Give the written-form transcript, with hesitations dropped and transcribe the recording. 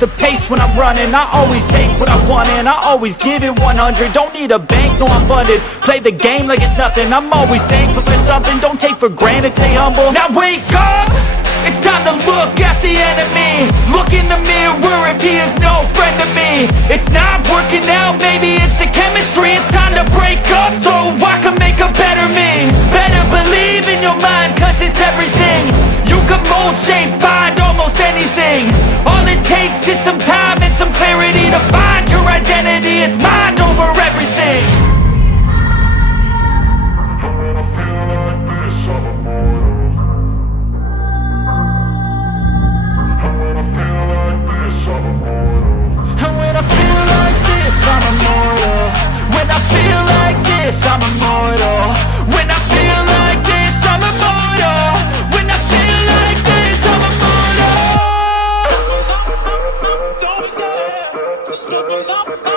the pace when I'm running. I always take what I want and I always give it 100. Don't need a bank, no I'm funded. Play the game like it's nothing. I'm always thankful for something. Don't take for granted, stay humble. Now wake up! It's time to look at the enemy. Look in the mirror if he is no friend to me. It's not working out, maybe it's the chemistry. It's time to break up so I can make a better me. Better believe in your mind, cause it's everything. You can mold, shape, find almost anything. All it takes is some time and some clarity to find your identity. It's mind over everything. I'm immortal. When I feel like this, I'm immortal. When I feel like this, I'm immortal. When I feel like this, I'm immortal. Don't be scared. Just look me up.